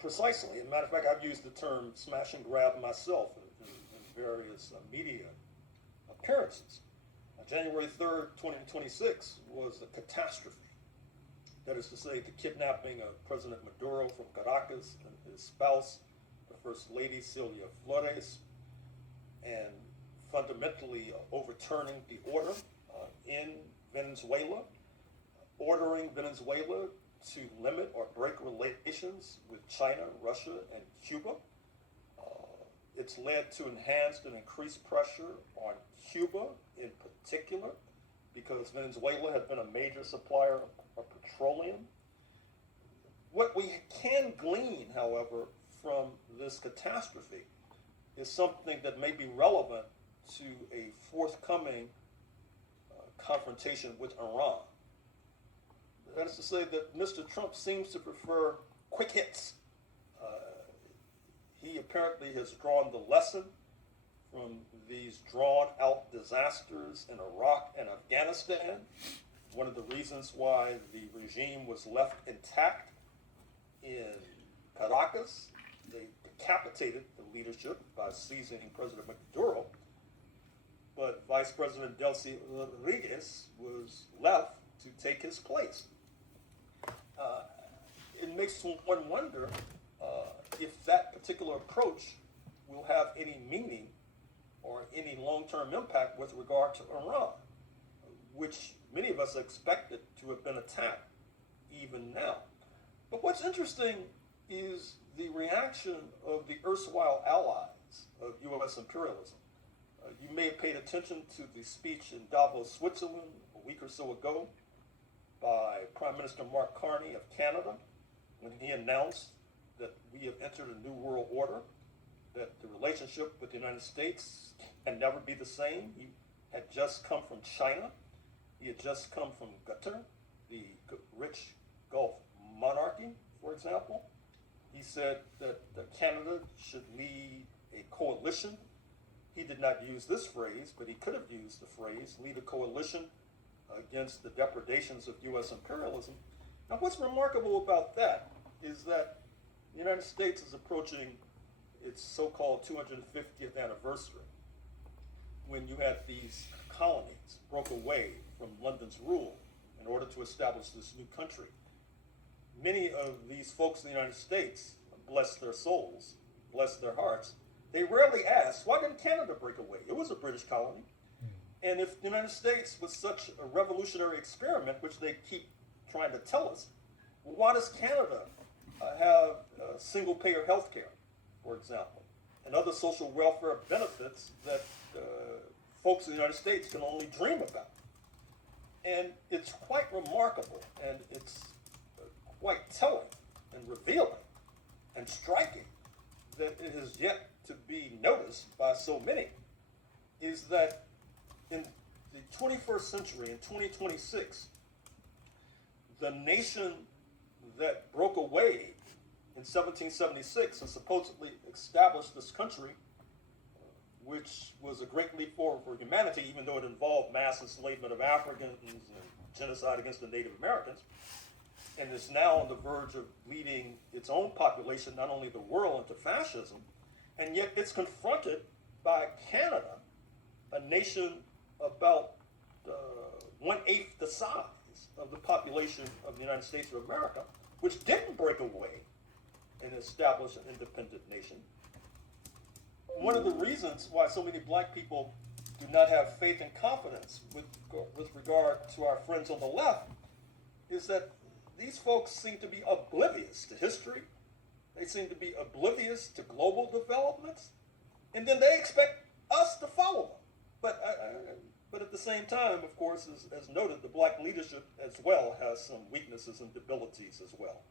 Precisely. As a matter of fact, I've used the term smash and grab myself in various media appearances. January 3rd, 2026 was a catastrophe. That is to say, the kidnapping of President Maduro from Caracas and his spouse, the First Lady Celia Flores, and fundamentally overturning the order in Venezuela, ordering Venezuela to limit or break relations with China, Russia, and Cuba. It's led to enhanced and increased pressure on Cuba in particular, because Venezuela had been a major supplier of petroleum. What we can glean, however, from this catastrophe is something that may be relevant to a forthcoming confrontation with Iran. That is to say that Mr. Trump seems to prefer quick hits. He apparently has drawn the lesson from these drawn-out disasters in Iraq and Afghanistan. One of the reasons why the regime was left intact in Caracas, they decapitated the leadership by seizing President Maduro, but Vice President Delcy Rodriguez was left to take his place. It makes one wonder if that particular approach will have any meaning or any long-term impact with regard to Iran, which many of us expected to have been attacked even now. But what's interesting is the reaction of the erstwhile allies of U.S. imperialism. You may have paid attention to the speech in Davos, Switzerland, a week or so ago by Prime Minister Mark Carney of Canada, when he announced that we have entered a new world order, that the relationship with the United States can never be the same. He had just come from China. He had just come from Qatar, the rich Gulf monarchy, for example. He said that Canada should lead a coalition. He did not use this phrase, but he could have used the phrase, lead a coalition against the depredations of U.S. imperialism. Now, what's remarkable about that is that the United States is approaching its so-called 250th anniversary, when you had these colonies broke away from London's rule in order to establish this new country. Many of these folks in the United States, bless their souls, bless their hearts, they rarely asked, why didn't Canada break away? It was a British colony. And if the United States was such a revolutionary experiment, which they keep trying to tell us, well, why does Canada have single-payer health care, for example, and other social welfare benefits that folks in the United States can only dream about? And it's quite remarkable, and it's quite telling and revealing and striking that it has yet to be noticed by so many, is that in the 21st century, in 2026, the nation that broke away in 1776 and supposedly established this country, which was a great leap forward for humanity, even though it involved mass enslavement of Africans and genocide against the Native Americans, and is now on the verge of leading its own population, not only the world, into fascism, and yet it's confronted by Canada, a nation about 1/8 the size of the population of the United States of America, which didn't break away and establish an independent nation. One of the reasons why so many black people do not have faith and confidence with regard to our friends on the left is that these folks seem to be oblivious to history. They seem to be oblivious to global developments, and then they expect us to follow them. But at the same time, of course, as noted, the black leadership as well has some weaknesses and debilities as well.